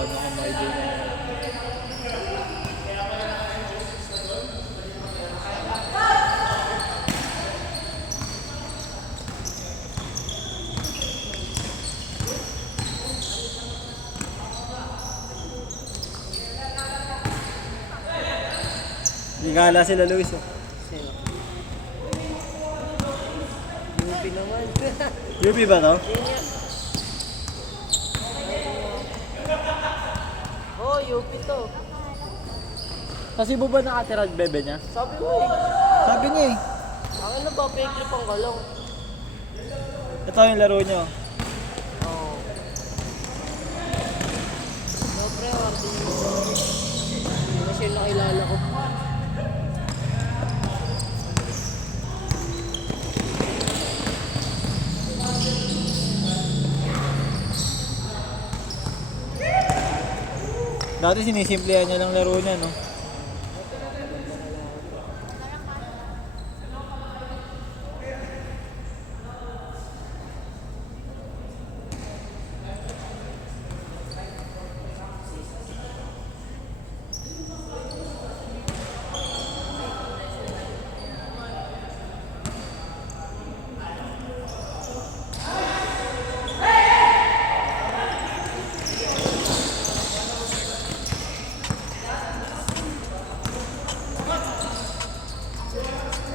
Down ako may din. Hingala sila Luis oh. Sino? UP naman. UP ba to? Oh, UP to. Sa Cebu ba nakatira bebe niya? Sabi mo eh. Sabi niya eh. Ang ano ba, pekli pang galong. Ito yung laro niyo. Oo. No, pre, wardi niyo. Hindi kasi yung nakilala ko. Dati sinisimplihan niya lang laro niya, no?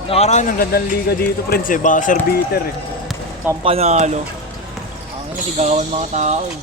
Nakaraan ang gandang liga dito, Prince eh. Buzzer beater eh. Pampanalo. Ang nasigawan mga tao eh.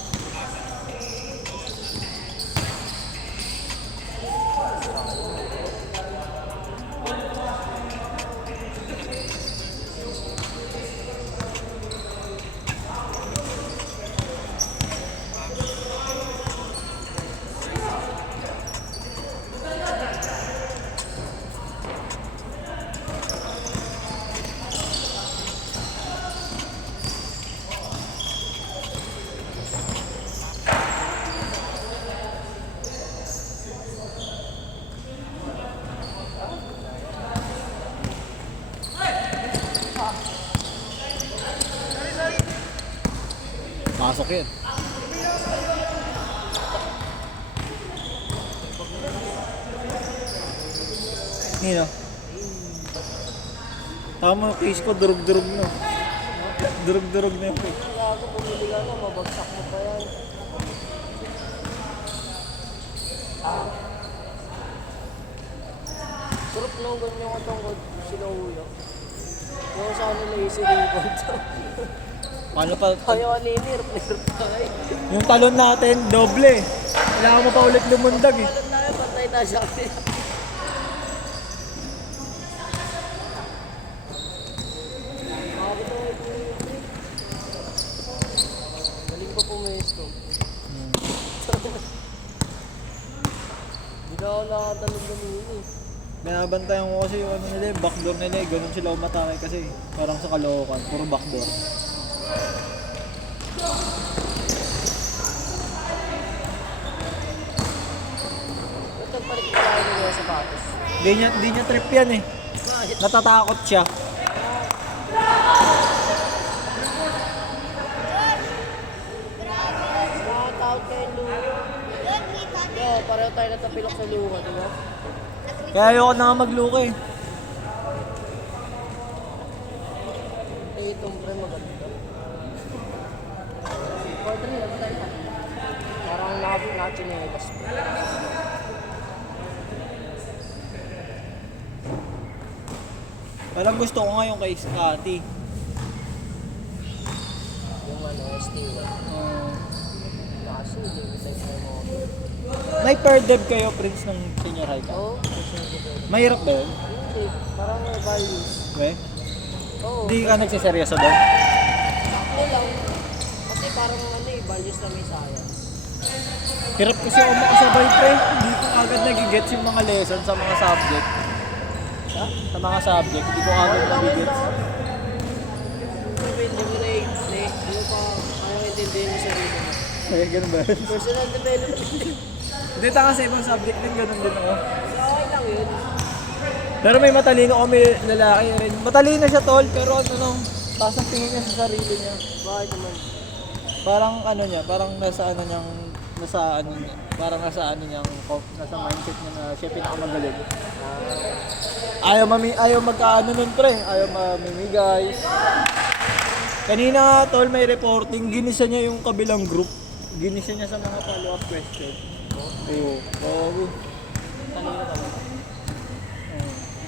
Pasok yun. Nino. Tama, case ko, durug-durug no. Durug-durug na yun. Gago, bumili ka na, mabagsak mo pa yan. Group no, ganyan ko itong sila uyo. Yung sa nila easy record. Paano pa? Kaya kanina, repair pa kayo. Yung talon natin, doble. Kailangan mo pa ulit lumundag eh. Alam tayo, patay tayo sa akin. Galing ko pumesto. Hindi na ako nakatalong ganun eh. Binabantayan ko kasi yung ano nila, yung backdoor nila eh. Ganun sila umatake kasi parang sa Caloocan, puro backdoor. Nagpalit ko tayo ng mga sapatos. Di niya trip yan eh. Bakit? Natatakot siya. Nakakatakot kayo yung luha. Oo, pareho tayo natapilok sa luha, di ba? Kaya ayoko na nga magluka eh. Eh, itong pre maganda. Quarter lang tayo. Parang nachinelas. Parang gusto ko nga yung kay Scotty. Yung ano, ST1. Kaso, limited na yung mga. May per dev kayo, Prince, ng senior high ka? Oo, kasi Mahirap ba yun? hindi. Parang may values. Okay? Oo. Hindi ka nagsiseryoso doon? Sakto lang. Kasi parang ano eh, values na may science. Hirap kasi ako makasabay, pre. Hindi ko agad nagigets yung mga lesson sa mga subject. Ha? Sa mga subject, hindi ko agad nagigets. Hindi mo hindi mo pa ayaw intindihin yung sarili mo. Kaya ganun ba yun? Personal development. Hindi, taka sa ibang subject din, ganun din ako. Okay lang yun. Pero may matalino ako, may lalaki rin. Matalino siya, tol, pero ano, taas ang tingin niya sa sarili niya. Bakit naman? Parang ano niya, parang nasa ano niyang nasa ano niya, parang nasa ano niya, nasa mindset niya na siya pinakamagaling. Ayaw mag-ano nun pre, ayaw mamimigay. Kanina nga tol, may reporting, ginisa niya yung kabilang group. Ginisa niya sa mga follow-up question. Oo. Oo. Kanina pa ba?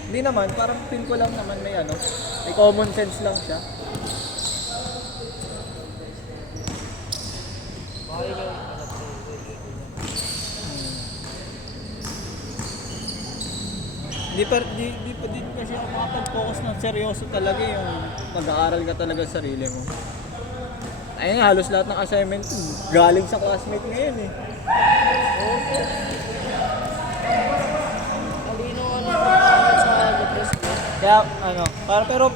Hindi naman, parang feel ko lang naman may ano, may common sense lang siya. Di pa din kasi ako makapag-focus ng seryoso talaga yung mag-aaral ka talaga sa sarili mo. Ayun, halos lahat ng assignment galing sa classmate ngayon eh. Talino ano sa depress ko. Kaya ano, pero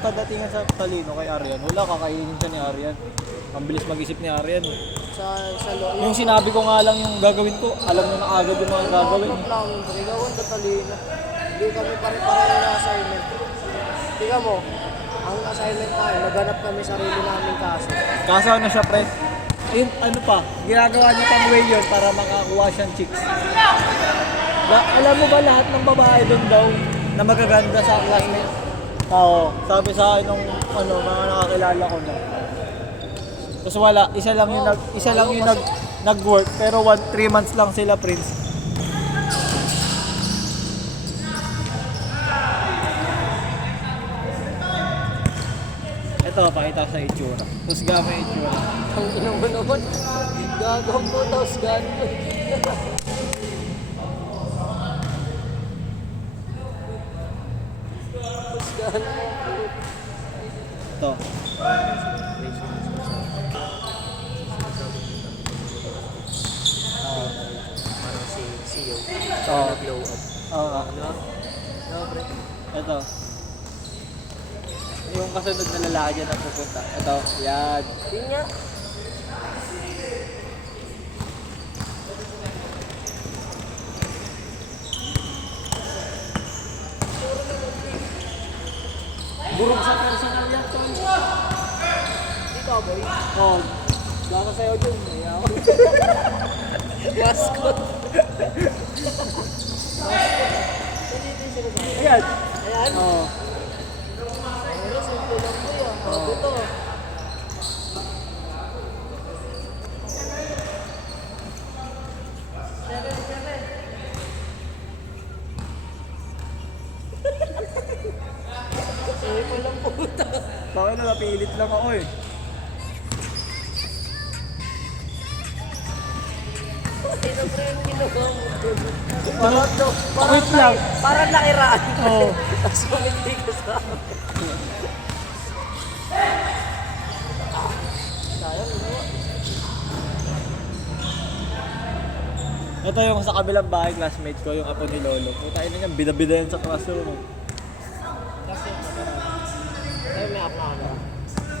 pagdatingan sa talino kay Arian, wala kakainin siya ni Arian. Ang bilis mag-isip ni Arian eh. Sa loob. Yung sinabi ko nga lang yung gagawin ko, alam mo na agad yung mga gagawin. Yung lang, ikaw ang tatalino. Hindi kami pare-pareho na assignment. Tingnan mo, ang assignment tayo, maghanap kami sarili namin kaso. Kaso ano siya pre? Ano pa, ginagawa niya pang way yun para makakuha siyang chicks. Alam mo ba lahat ng babae doon daw na magaganda sa classmate? Oo, sabi sa akin nung mga nakakilala ko na. Tapos wala, isa lang yung nag-work pero 3 months lang sila Prince. Ito, pakita sa itsura. Tapos gamay itsura. Ang ina mo naman, gagawin mo, tapos gano'n. Tapos gano'n. Ito. Parang si CEO. Oo. Blow up. Oo. Ano? No, pre. Ito. Yung kasunod na lalaki dyan ang pupunta. Ito. Yan. Yun nga. Burog sa personal yan, tol. Ikaw, boy. Oo. Baka sa'yo dun. Ayaw. Mascot. Ayan. Ayan. Oo. Ano, simple lang po yan. Bago to. Simple lang po ito. Bakit na napilit lang ako eh. Sino pre yung ginagawa mo? Wait lang. Parang nakiraan. Oo. Tapos kumindi ka sa akin. Sayang, no? Ito yung sa kabilang bahay classmate ko, yung apo ni Lolo. Puta ina niya, bida-bida yan sa classroom. eh. Kasi, tayo may up na ako.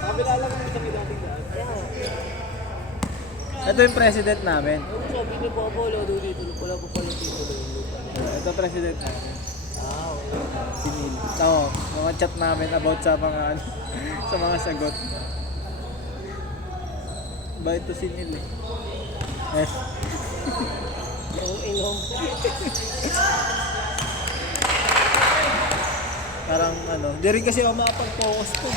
Kabila lang yung sa dating daan. Kaya nga. Ito yung president namin. Ano sabi ni Papa, wala daw dito. Wala pa pala dito. Ito president namin. Ah, okay. Si Neil. Oo, mga chat namin about sa mga sa mga sagot. Ba ito si Neil eh. Yes. Yung inom. Parang di rin kasi ako makapag-focus ko.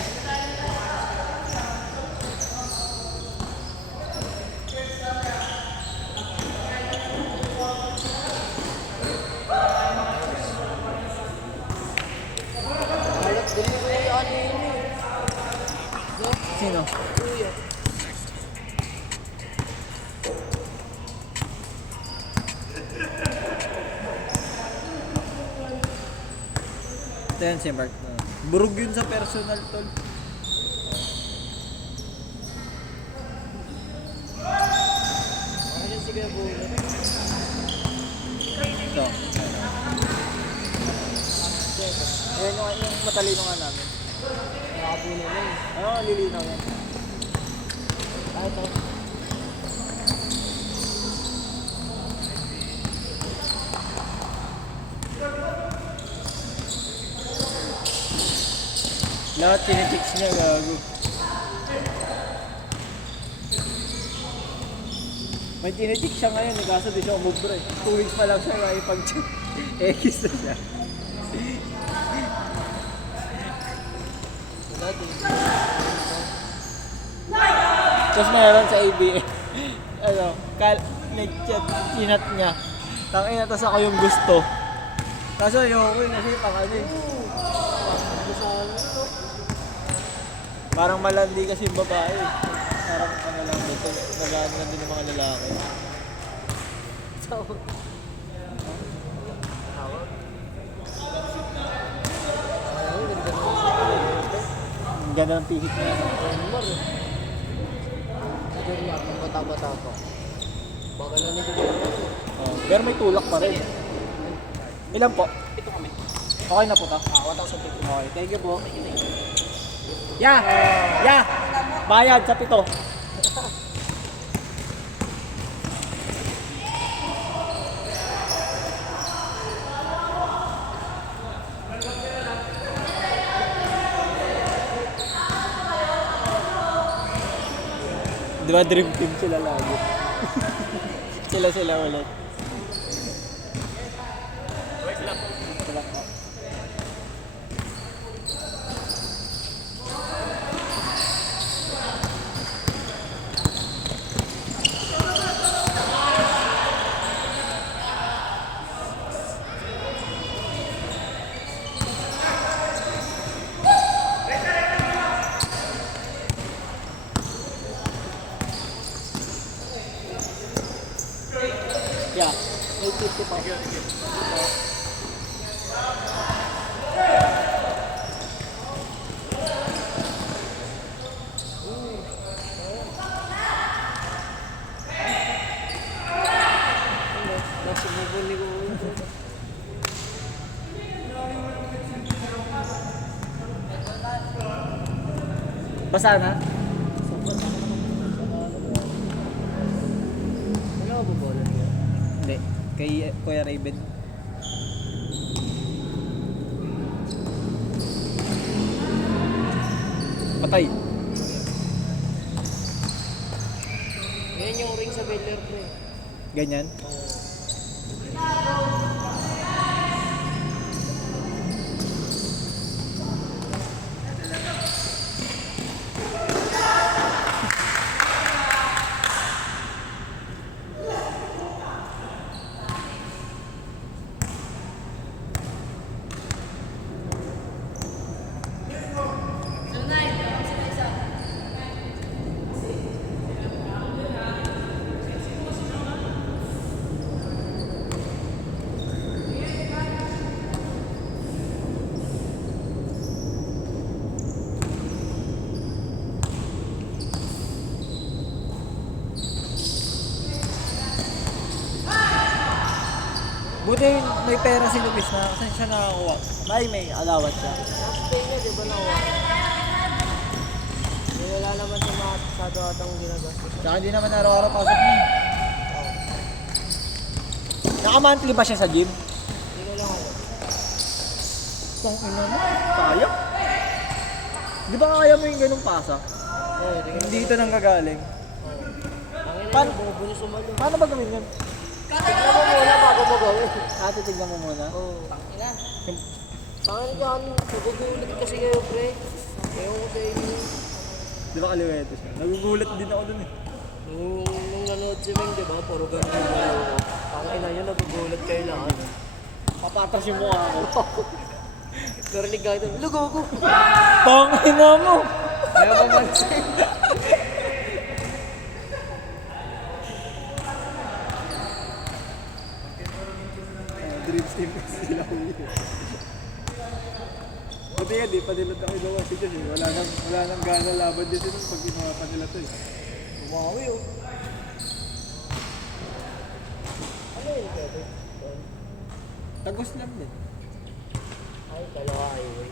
Alat din mo yung ano yun eh. No? Sino? Kuya. Ito yan si Mark. Burog yun sa personal tol. Ano yun si Kuya Bulo? Ito. Ayan yung matalino nga namin. Nakabulo na eh. Lilinaw yan. Ah, ito. Lahat tinitix niya, gago. May tinitik siya ngayon, eh, kaso di siya umubra eh. 2 weeks pa lang siya, nakipag-check. X na siya. Tapos mayroon sa ABA, ano, nag-chat, chinat niya. Tangina, tas ako yung gusto. Kaso ayoko yun kasi pang ano eh. Parang malandi kasi yung babae. Parang ano lang dito, nag-ano lang din yung mga lalaki. Ang ganda ng pihit niya. Ang bata-bata pa. Baka na nito. Oh, pero may tulak pa rin. Ilan po? Ito kami. Okay na po ta? 1,000 Okay, thank you po. Yeah! Yeah! Bayad sa 7. Di ba dream team sila lagi? sila ulit. Wait lang po. Yeah, 850 po. Nasubukon ni ko. Basa na? Wala ka ba bola niya? Hindi. Kay Kuya Raven. Patay. Ngayon yung ring sa Bel Air, pre. Ganyan. Buti may pera si Luis na kasi siya nakakuha. May allowance siya. Stay niya, di ba nawa? Wala naman sa mga masyado atang ginagastos. Tsaka hindi naman araw-araw pasok niya. Naka-monthly ba siya sa gym? Hindi ko lang ako. Kung ino mo, kaya? Di ba kaya mo yung ganung pasok? Oo, di ko Hindi ito nang gagaling. Ang Paano- ina, bubo niya sumalo. Paano ba gawin yun? Tignan mo muna bago mo gawin. Titignan mo muna. Oo. Tangina. Saan dyan? Nagugulat kasi kayo, pre. Ewan ko sa inyo. Di ba kaliweto siya? Nagugulat din ako dun eh. Nung nanood si Ming, di ba? Puro ganun yung galaw ko. Tangina yun, nagugulat kayo lahat. Papatras yung mukha ko. Narinig ka ito, lugo ko! Tangina mo! Ayaw ba mansin? Dreams team kasi sila huli. Buti yan, di pa nila nakigawa si Diyos eh. Wala nang gana laban din sila pag ginawa pa nila to eh. Umawi oh. Ano yun, Kevin? Tagos lang din. Ay, dalawa highway.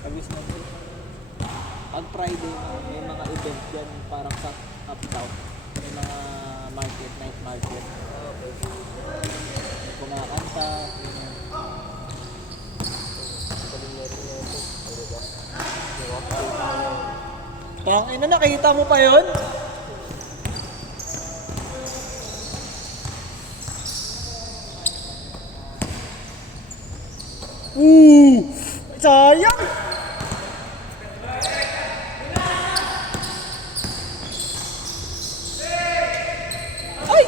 Tagos lang din. Pag Friday na, may mga event dyan parang sa uptown. May mga market, night market. May kumakanta. Ganyan. Galing na rin na ito. Ano ba? Diba? Tangina, nakita mo pa yun? Sayang! Ay!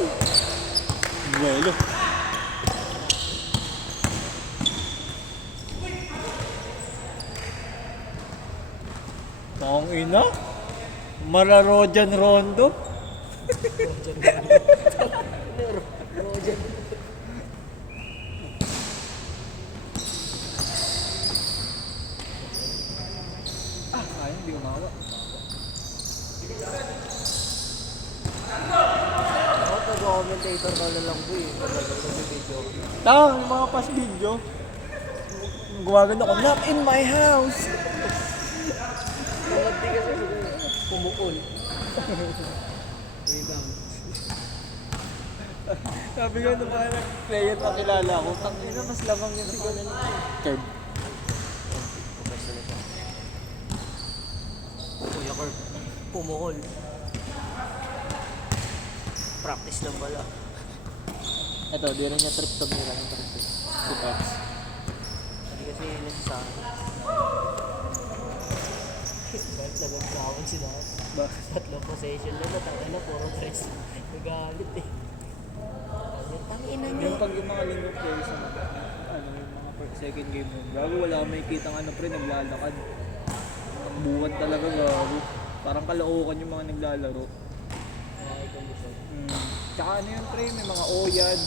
Buwelo. Tong ina. Mararojan Rondo. Roger. Ayun, hindi umawa. Ako nag-commentator ka na lang po eh. Nag-video. Tama, yung mga pass video. Gumaganda ko, not in my house. Hindi kasi pumukul. Rebound. Sabi ko nung mga player na kilala ko, tangina mas lamang yun si Kuya Curb. Kuya Curb. Pumukul. Practice lang pala. Ito, di rin niya trip to nila ng trip. Si Paps. Hindi kasi nagsasabi. Kahit nagagkawan sila. Bakit? Tatlong possession na natangin na puro press. Nagalit eh. Tangina niya. Yung pag yung mga linggo play sa mga, yung mga second game nun, bago wala may kitang pre, naglalakad. Ang buwan talaga gago. Parang kalookan yung mga naglalaro. Ay, kondisyon. Tsaka yun pre, may mga oyad.